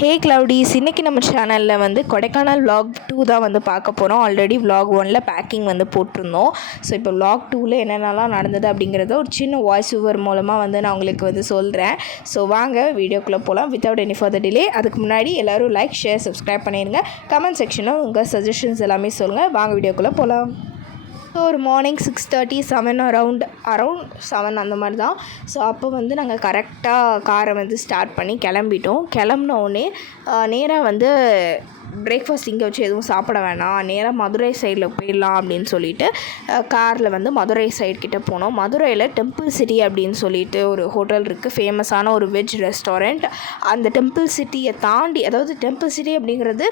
ஹே க்ளவுடீஸ், இன்றைக்கி நம்ம சேனலில் வந்து கொடைக்கானல் vlog 2 தான் வந்து பார்க்க போகிறோம். ஆல்ரெடி vlog 1ல் பேக்கிங் வந்து போட்டிருந்தோம். ஸோ இப்போ vlog 2ல் என்னென்னலாம் நடந்தது அப்படிங்கிறத ஒரு சின்ன வாய்ஸ் ஓவர் மூலமாக வந்து நான் உங்களுக்கு வந்து சொல்கிறேன். ஸோ வாங்க வீடியோக்குள்ளே போகலாம் வித்தவுட் எனி ஃபர்தர் டிலே. அதுக்கு முன்னாடி எல்லோரும் லைக், ஷேர், சப்ஸ்கிரைப் பண்ணிடுங்க. கமெண்ட் செக்ஷனில் உங்கள் சஜஷன்ஸ் எல்லாமே சொல்லுங்கள். வாங்க வீடியோக்குள்ளே போகலாம். ஸோ ஒரு மார்னிங் 6:30 7 அரவுண்ட் 7 அந்த மாதிரி தான். ஸோ அப்போ வந்து நாங்கள் கரெக்டாக காரை வந்து ஸ்டார்ட் பண்ணி கிளம்பிட்டோம். கிளம்புனோடனே நேராக வந்து பிரேக்ஃபாஸ்ட் இங்கே வச்சு எதுவும் சாப்பிட வேணாம், நேராக மதுரை சைடில் போயிடலாம் அப்படின்னு சொல்லிட்டு காரில் வந்து மதுரை சைடு கிட்டே போனோம். மதுரையில் டெம்பிள் சிட்டி அப்படின்னு சொல்லிட்டு ஒரு ஹோட்டல் இருக்குது, ஃபேமஸான ஒரு வெஜ் ரெஸ்டாரண்ட். அந்த டெம்பிள் சிட்டியை தாண்டி, அதாவது டெம்பிள் சிட்டி அப்படிங்கிறது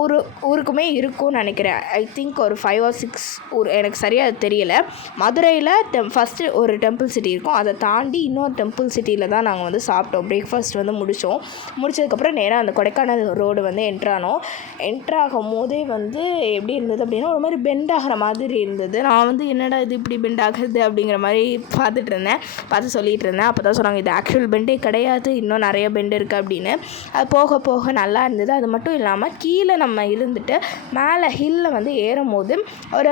ஒரு ஊருக்குமே இருக்கும்னு நினைக்கிறேன். ஐ திங்க் ஒரு 5 or 6 ஊர், எனக்கு சரியாக அது தெரியலை. மதுரையில் ஃபஸ்ட்டு ஒரு டெம்பிள் சிட்டி இருக்கும், அதை தாண்டி இன்னொரு டெம்பிள் சிட்டியில் தான் நாங்கள் வந்து சாப்பிட்டோம். பிரேக்ஃபாஸ்ட் வந்து முடிச்சதுக்கப்புறம் நேராக அந்த கொடைக்கானல் ரோடு வந்து என்ட்ராகும் போதே வந்து எப்படி இருந்தது அப்படின்னா ஒரு மாதிரி பெண்ட் ஆகிற மாதிரி இருந்தது. நான் வந்து என்னடா இது இப்படி பெண்ட் ஆகுது அப்படிங்கிற மாதிரி பார்த்து சொல்லிகிட்டு இருந்தேன். அப்போ தான் சொன்னாங்க, இது ஆக்சுவல் பெண்டே கிடையாது, இன்னும் நிறைய பெண்டு இருக்குது அப்படின்னு. அது போக போக நல்லா இருந்தது. அது மட்டும் இல்லாமல் கீழே நம்ம இருந்துட்டு மேலே ஹில்லில் வந்து ஏறும் போது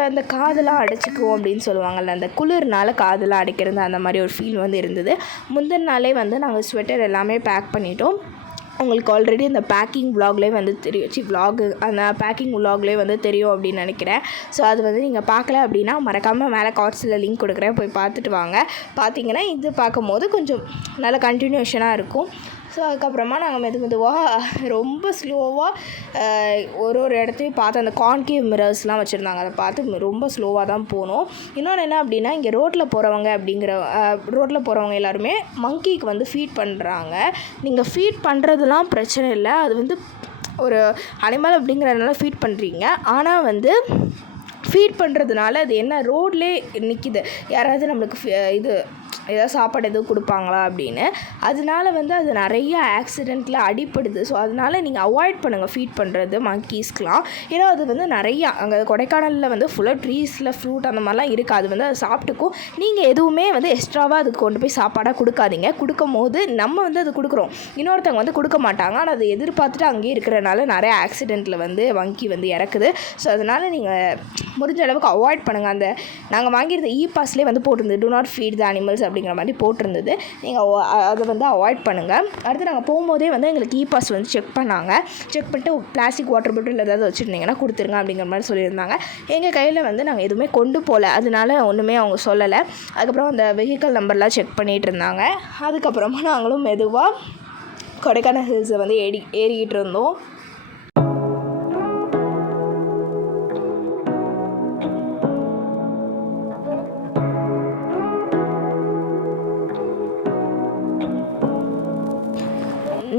அந்த காதெல்லாம் அடைச்சிக்குவோம் அப்படின்னு சொல்லுவாங்கள்ல, அந்த குளிர்னால காதெல்லாம் அடைக்கிறது, அந்த மாதிரி ஒரு ஃபீல் வந்து இருந்தது. முந்தின நாளே வந்து நாங்கள் ஸ்வெட்டர் எல்லாமே பேக் பண்ணிட்டோம். உங்களுக்கு ஆல்ரெடி அந்த பேக்கிங் விலாக்லேயே வந்து அந்த பேக்கிங் விலாக்லேயே வந்து தெரியும் அப்படின்னு நினைக்கிறேன். ஸோ அது வந்து நீங்கள் பார்க்கல அப்படின்னா மறக்காமல் மேலே கார்ட்ஸில் லிங்க் கொடுக்குறேன், போய் பார்த்துட்டு வாங்க. பார்த்தீங்கன்னா இது பார்க்கும்போது கொஞ்சம் நல்ல கண்டினியூஷனாக இருக்கும். ஸோ அதுக்கப்புறமா நாங்கள் மெதுவாக ரொம்ப ஸ்லோவாக ஒரு இடத்தையும் பார்த்து அந்த கான்கேவ் மிரர்ஸ்லாம் வச்சுருந்தாங்க, அதை பார்த்து ரொம்ப ஸ்லோவாக தான் போனோம். இன்னொன்று என்ன அப்படின்னா, இங்கே ரோட்டில் போகிறவங்க எல்லாருமே மங்கிக்கு வந்து ஃபீட் பண்ணுறாங்க. நீங்கள் ஃபீட் பண்ணுறதுலாம் பிரச்சனை இல்லை, அது வந்து ஒரு அனிமல் அப்படிங்கிறதுனால ஃபீட் பண்ணுறீங்க. ஆனால் வந்து ஃபீட் பண்ணுறதுனால அது என்ன ரோட்லேயே நிற்கிது, யாராவது நம்மளுக்கு ஏதாவது சாப்பாடு எதுவும் கொடுப்பாங்களா அப்படின்னு. அதனால வந்து அது நிறைய ஆக்சிடெண்ட்டில் அடிப்படுது. ஸோ அதனால் நீங்கள் அவாய்ட் பண்ணுங்கள் ஃபீட் பண்ணுறது மங்கீஸ்க்கெலாம். ஏன்னா அது வந்து நிறையா அங்கே கொடைக்கானலில் வந்து ஃபுல்லாக ட்ரீஸில் ஃப்ரூட் அந்த மாதிரிலாம் இருக்குது, அது வந்து அதை சாப்பிட்டுக்கும். நீங்கள் எதுவுமே வந்து எக்ஸ்ட்ராவாக அதுக்கு கொண்டு போய் சாப்பாடாக கொடுக்காதீங்க. கொடுக்கும் போது நம்ம வந்து அது கொடுக்குறோம், இன்னொருத்தவங்க வந்து கொடுக்க மாட்டாங்க. ஆனால் அதை எதிர்பார்த்துட்டு அங்கேயே இருக்கிறனால நிறைய ஆக்சிடெண்ட்டில் வந்து மங்கி வந்து இறக்குது. ஸோ அதனால் நீங்கள் முடிஞ்ச அளவுக்கு அவாய்ட் பண்ணுங்கள். அந்த நாங்கள் வாங்கியிருந்த பாஸ்லேயே வந்து போட்டிருந்தது, do not feed the animals அப்படிங்கிற மாதிரி போட்டிருந்தது. நீங்கள் அதை வந்து அவாய்ட் பண்ணுங்கள். அடுத்து நாங்கள் போகும்போதே வந்து எங்களுக்கு பாஸ் வந்து செக் பண்ணிட்டு பிளாஸ்டிக் வாட்டர் பாட்டில் ஏதாவது வச்சுருந்தீங்கன்னா கொடுத்துருங்க அப்படிங்கிற மாதிரி சொல்லியிருந்தாங்க. எங்கள் கையில் வந்து நாங்கள் எதுவுமே கொண்டு போகல, அதனால ஒன்றுமே அவங்க சொல்லலை. அதுக்கப்புறம் அந்த வெஹிக்கல் நம்பர்லாம் செக் பண்ணிகிட்டு இருந்தாங்க. அதுக்கப்புறமா நாங்களும் மெதுவாக கொடைக்கானல் ஹில்ஸை வந்து ஏறிக்கிட்டு இருந்தோம்.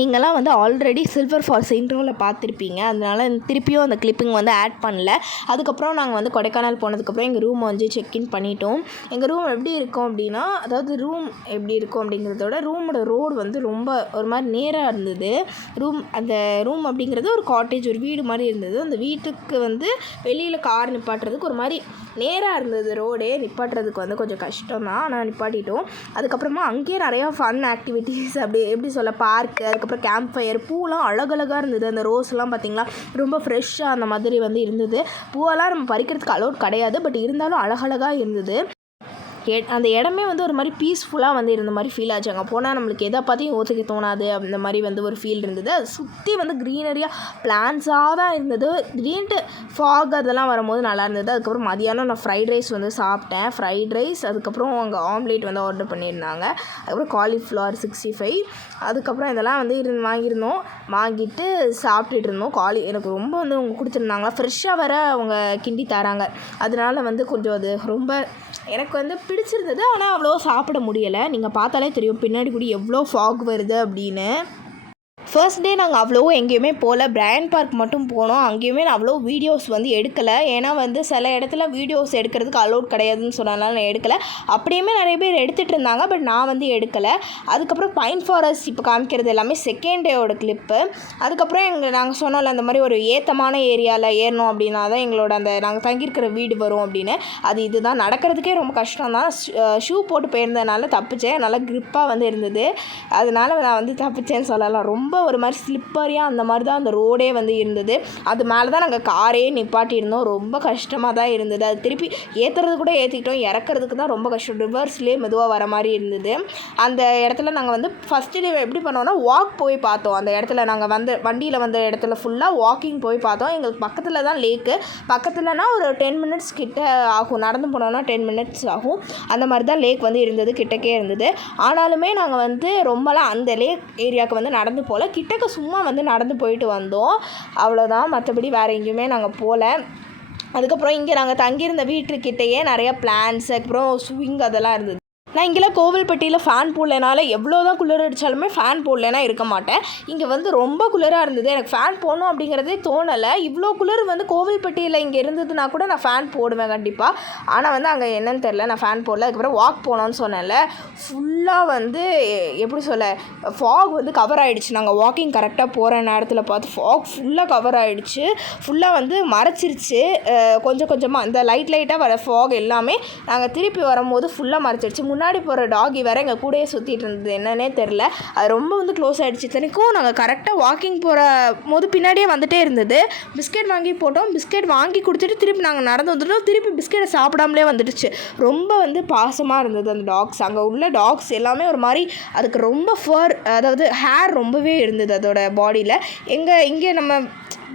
நீங்களாம் வந்து ஆல்ரெடி சில்வர் ஃபால்ஸ் இன்ட்ரோவில் பார்த்துருப்பீங்க, அதனால திருப்பியும் அந்த கிளிப்பிங் வந்து ஆட் பண்ணல. அதுக்கப்புறம் நாங்கள் வந்து கொடைக்கானல் போனதுக்கப்புறம் எங்கள் ரூம் வந்து செக்இன் பண்ணிட்டோம். எங்கள் ரூம் எப்படி இருக்கும் அப்படின்னா, அதாவது ரூம் எப்படி இருக்கும் அப்படிங்கிறதோட ரூமோட ரோடு வந்து ரொம்ப ஒரு மாதிரி நேராக இருந்தது. அந்த ரூம் அப்படிங்கிறது ஒரு காட்டேஜ், ஒரு வீடு மாதிரி இருந்தது. அந்த வீட்டுக்கு வந்து வெளியில் கார் நிப்பாட்டுறதுக்கு ஒரு மாதிரி நேராக இருந்தது. ரோடே நிப்பாட்டுறதுக்கு வந்து கொஞ்சம் கஷ்டம் தான், ஆனால் நிப்பாட்டிட்டோம். அதுக்கப்புறமா அங்கேயே நிறையா ஃபன் ஆக்டிவிட்டீஸ், அப்படி எப்படி சொல்ல, பார்க்கு, அதுக்கப்புறம் கேம்ப் ஃபயர், பூலாம் அழகழகாக இருந்தது. அந்த ரோஸ்லாம் பார்த்திங்களா, ரொம்ப ஃப்ரெஷ்ஷாக அந்த மாதிரி வந்து இருந்தது. பூவெல்லாம் நம்ம பறிக்கிறதுக்கு அலோட் கிடையாது, பட் இருந்தாலும் அழகழகாக இருந்தது. அந்த இடமே வந்து ஒரு மாதிரி பீஸ்ஃபுல்லாக வந்து இருந்த மாதிரி ஃபீல் ஆச்சு. அங்கே போனால் நம்மளுக்கு எதை பார்த்தியும் யோசிக்க தோணாது, அந்த மாதிரி வந்து ஒரு ஃபீல் இருந்தது. அது சுற்றி வந்து க்ரீனரியாக பிளான்ஸாக தான் இருந்தது. திடீர்னு ஃபாக் அதெல்லாம் வரும்போது நல்லா இருந்தது. அதுக்கப்புறம் மதியானம் நான் ஃப்ரைட் ரைஸ் வந்து சாப்பிட்டேன். ஃப்ரைட் ரைஸ், அதுக்கப்புறம் அங்கே ஆம்லேட் வந்து ஆர்டர் பண்ணியிருந்தாங்க. அதுக்கப்புறம் காலிஃப்ளவர் 65, அதுக்கப்புறம் இதெல்லாம் வந்து வாங்கிட்டு சாப்பிட்டுட்டு இருந்தோம். எனக்கு ரொம்ப வந்து அவங்க கொடுத்துருந்தாங்களா, ஃப்ரெஷ்ஷாக வர அவங்க கிண்டி தராங்க. அதனால வந்து கொஞ்சம் அது ரொம்ப எனக்கு வந்து பிடிச்சிருந்தது. ஆனால் அவ்வளோ சாப்பிட முடியலை. நீங்கள் பார்த்தாலே தெரியும் பின்னாடி கூட எவ்வளோ ஃபாக் வருது அப்படின்னு. ஃபர்ஸ்ட் டே நாங்கள் அவ்வளோ எங்கேயுமே போகல, பிரையன் பார்க் மட்டும் போனோம். அங்கேயுமே நான் அவ்வளோ வீடியோஸ் வந்து எடுக்கலை, ஏன்னா வந்து சில இடத்துல வீடியோஸ் எடுக்கிறதுக்கு அலோட் கிடையாதுன்னு சொன்னதுனால நான் எடுக்கலை. அப்படியுமே நிறைய பேர் எடுத்துகிட்டு இருந்தாங்க, பட் நான் வந்து எடுக்கலை. அதுக்கப்புறம் பைன் ஃபாரஸ்ட் இப்போ காமிக்கிறது எல்லாமே செகண்ட் டேயோட கிளிப்பு. அதுக்கப்புறம் நாங்கள் சொன்னோம்ல, அந்த மாதிரி ஒரு ஏத்தமான ஏரியாவில் ஏறணும் அப்படின்னா தான் எங்களோட அந்த நாங்கள் தங்கியிருக்கிற வீடு வரும் அப்படின்னு. அது இதுதான், நடக்கிறதுக்கே ரொம்ப கஷ்டம் தான். ஷூ போட்டு போயிருந்ததுனால தப்பிச்சேன், நல்லா க்ரிப்பாக வந்து இருந்தது, அதனால் நான் வந்து தப்பிச்சேன்னு சொல்லலாம். ரொம்ப ஒரு மாதிரி ஸ்லிப்பரியாக அந்த மாதிரி தான் அந்த ரோடே வந்து இருந்தது. அது மேலே தான் நாங்கள் காரே நிப்பாட்டியிருந்தோம். ரொம்ப கஷ்டமாக தான் இருந்தது. அது திருப்பி ஏற்றுறது கூட ஏற்றிக்கிட்டோம், இறக்குறதுக்கு தான் ரொம்ப கஷ்டம். ரிவர்ஸ்லேயே மெதுவாக வர மாதிரி இருந்தது. அந்த இடத்துல நாங்கள் வந்து ஃபஸ்ட்டு டே எப்படி பண்ணோன்னா வாக் போய் பார்த்தோம். அந்த இடத்துல நாங்கள் வண்டியில் வந்த இடத்துல ஃபுல்லாக வாக்கிங் போய் பார்த்தோம். எங்களுக்கு பக்கத்தில் தான் லேக்கு. பக்கத்துலனா ஒரு 10 மினிட்ஸ் கிட்ட ஆகும், நடந்து போனோன்னா 10 மினிட்ஸ் ஆகும். அந்த மாதிரி தான் லேக் வந்து இருந்தது, கிட்டக்கே இருந்தது. ஆனாலுமே நாங்கள் வந்து ரொம்பலாம் அந்த லேக் ஏரியாவுக்கு வந்து நடந்து போகல, கிட்டக்க சும்மா வந்து நடந்து போயிட்டு வந்தோம், அவ்வளோதான். மற்றபடி வேறு எங்கேயுமே நாங்கள் போகல. அதுக்கப்புறம் இங்கே நாங்கள் தங்கியிருந்த வீட்டுக்கிட்டேயே நிறையா பிளான்ஸ், அதுக்கப்புறம் ஸ்விங் அதெல்லாம் இருந்தது. நான் இங்கெல்லாம் கோவில்பட்டியில் ஃபேன் போடலனால எவ்வளோ தான் குளிர் அடித்தாலுமே ஃபேன் போடலனா இருக்க மாட்டேன். இங்கே வந்து ரொம்ப குளிராக இருந்தது, எனக்கு ஃபேன் போடணும் அப்படிங்கிறதே தோணலை. இவ்வளோ குளிர் வந்து கோவில்பட்டியில் இங்கே இருந்ததுன்னா கூட நான் ஃபேன் போடுவேன் கண்டிப்பாக. ஆனால் வந்து அங்கே என்னன்னு தெரில, நான் ஃபேன் போடல. அதுக்கப்புறம் வாக் போனோன்னு சொன்னேன்ல, ஃபுல்லாக வந்து எப்படி சொல்ல, ஃபாக் வந்து கவர் ஆகிடுச்சு. நாங்கள் வாக்கிங் கரெக்டாக போகிற நேரத்தில் பார்த்து ஃபாக் ஃபுல்லாக கவர் ஆகிடுச்சு, ஃபுல்லாக வந்து மறைச்சிருச்சு. கொஞ்சம் கொஞ்சமாக அந்த லைட்டாக வர ஃபாக் எல்லாமே நாங்கள் திருப்பி வரும்போது ஃபுல்லாக மறைச்சிருச்சு. முன்னாடி போகிற டாகி வேறு எங்கள் கூடயே சுற்றிட்டு இருந்தது, என்னன்னே தெரில. அது ரொம்ப வந்து க்ளோஸ் ஆகிடுச்சு. இத்தனைக்கும் நாங்கள் கரெக்டாக வாக்கிங் போகிற போது பின்னாடியே வந்துகிட்டே இருந்தது. பிஸ்கெட் வாங்கி போட்டோம், பிஸ்கெட் வாங்கி கொடுத்துட்டு திருப்பி நாங்கள் நடந்து வந்துட்டோம். திருப்பி பிஸ்கெட்டை சாப்பிடாமலே வந்துடுச்சு. ரொம்ப வந்து பாசமாக இருந்தது அந்த டாக்ஸ். அங்கே உள்ள டாக்ஸ் எல்லாமே ஒரு மாதிரி அதுக்கு ரொம்ப ஃபர், அதாவது ஹேர் ரொம்பவே இருந்தது அதோட பாடியில். இங்கே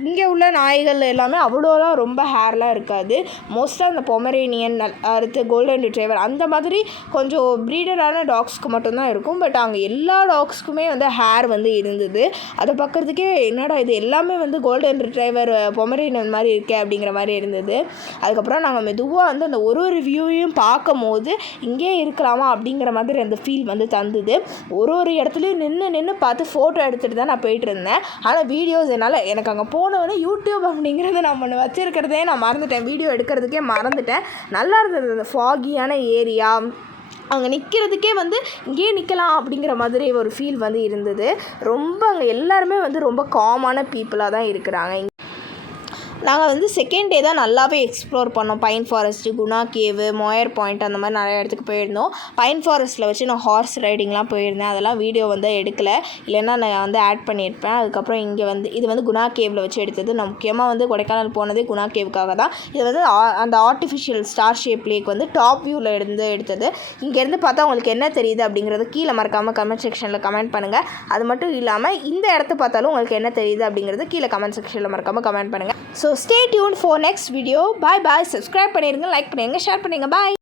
இங்கே உள்ள நாய்கள் எல்லாமே அவ்வளோலாம் ரொம்ப ஹேர்லாம் இருக்காது. மோஸ்ட்டாக அந்த பொமரேனியன், அடுத்து கோல்டன் ரிட்ரைவர் அந்த மாதிரி கொஞ்சம் ப்ரீடரான டாக்ஸ்க்கு மட்டும்தான் இருக்கும். பட் அங்கே எல்லா டாக்ஸ்க்குமே வந்து ஹேர் வந்து இருந்தது. அதை பார்க்குறதுக்கே என்னடா இது எல்லாமே வந்து கோல்டன் ரிட்ரைவர், பொமரேனியன் மாதிரி இருக்கே அப்படிங்கிற மாதிரி இருந்தது. அதுக்கப்புறம் நாங்கள் மெதுவாக வந்து அந்த ஒரு வியூவையும் பார்க்கும் போது இங்கே இருக்கலாமா அப்படிங்கிற மாதிரி அந்த ஃபீல் வந்து தந்தது. ஒரு இடத்துலையும் நின்று பார்த்து ஃபோட்டோ எடுத்துகிட்டு தான் நான் போயிட்டு இருந்தேன். ஆனால் வீடியோஸ் எனக்கு அங்கே போனவொடனே யூடியூப் அப்படிங்கிறத நான் ஒன்று வச்சுருக்கிறதே நான் மறந்துட்டேன், வீடியோ எடுக்கிறதுக்கே மறந்துட்டேன். நல்லா இருந்தது அந்த ஃபாகியான ஏரியா. அங்கே நிற்கிறதுக்கே வந்து இங்கேயே நிற்கலாம் அப்படிங்கிற மாதிரி ஒரு ஃபீல் வந்து இருந்தது. ரொம்ப அங்கே எல்லாருமே வந்து ரொம்ப காமான பீப்புளாக தான் இருக்கிறாங்க. நாங்கள் வந்து செகண்ட் டே தான் நல்லாவே எக்ஸ்ப்ளோர் பண்ணோம். Pine forest, Guna cave, Moir point அந்த மாதிரி நிறைய இடத்துக்கு போயிருந்தோம். பைன் ஃபாரஸ்ட்டில் வச்சு நான் ஹார்ஸ் ரைடிங்லாம் போயிருந்தேன். அதெல்லாம் வீடியோ வந்து எடுக்கலை, இல்லைன்னா நான் வந்து ஆட் பண்ணியிருப்பேன். அதுக்கப்புறம் இங்கே வந்து இது வந்து குணா கேவில் வச்சு எடுத்தது. நான் முக்கியமாக வந்து கொடைக்கானல் போனதே குணா கேவுக்காக தான். இது வந்து அந்த ஆர்டிஃபிஷியல் ஸ்டார் ஷேப் லேக் வந்து டாப் வியூவில் எடுத்தது. இங்கேருந்து பார்த்தா உங்களுக்கு என்ன தெரியுது அப்படிங்கிறது கீழே மறக்காமல் கமெண்ட் செக்ஷனில் கமெண்ட் பண்ணுங்கள். அது மட்டும் இல்லாமல் இந்த இடத்த பார்த்தாலும் உங்களுக்கு என்ன தெரியுது அப்படிங்கிறது கீழே கமெண்ட் செக்ஷனில் மறக்காமல் கமெண்ட் பண்ணுங்கள். So stay tuned for next video. Bye bye. Subscribe பண்ணிடுங்க, லைக் பண்ணிடுங்க, ஷேர் பண்ணுங்கள். Bye.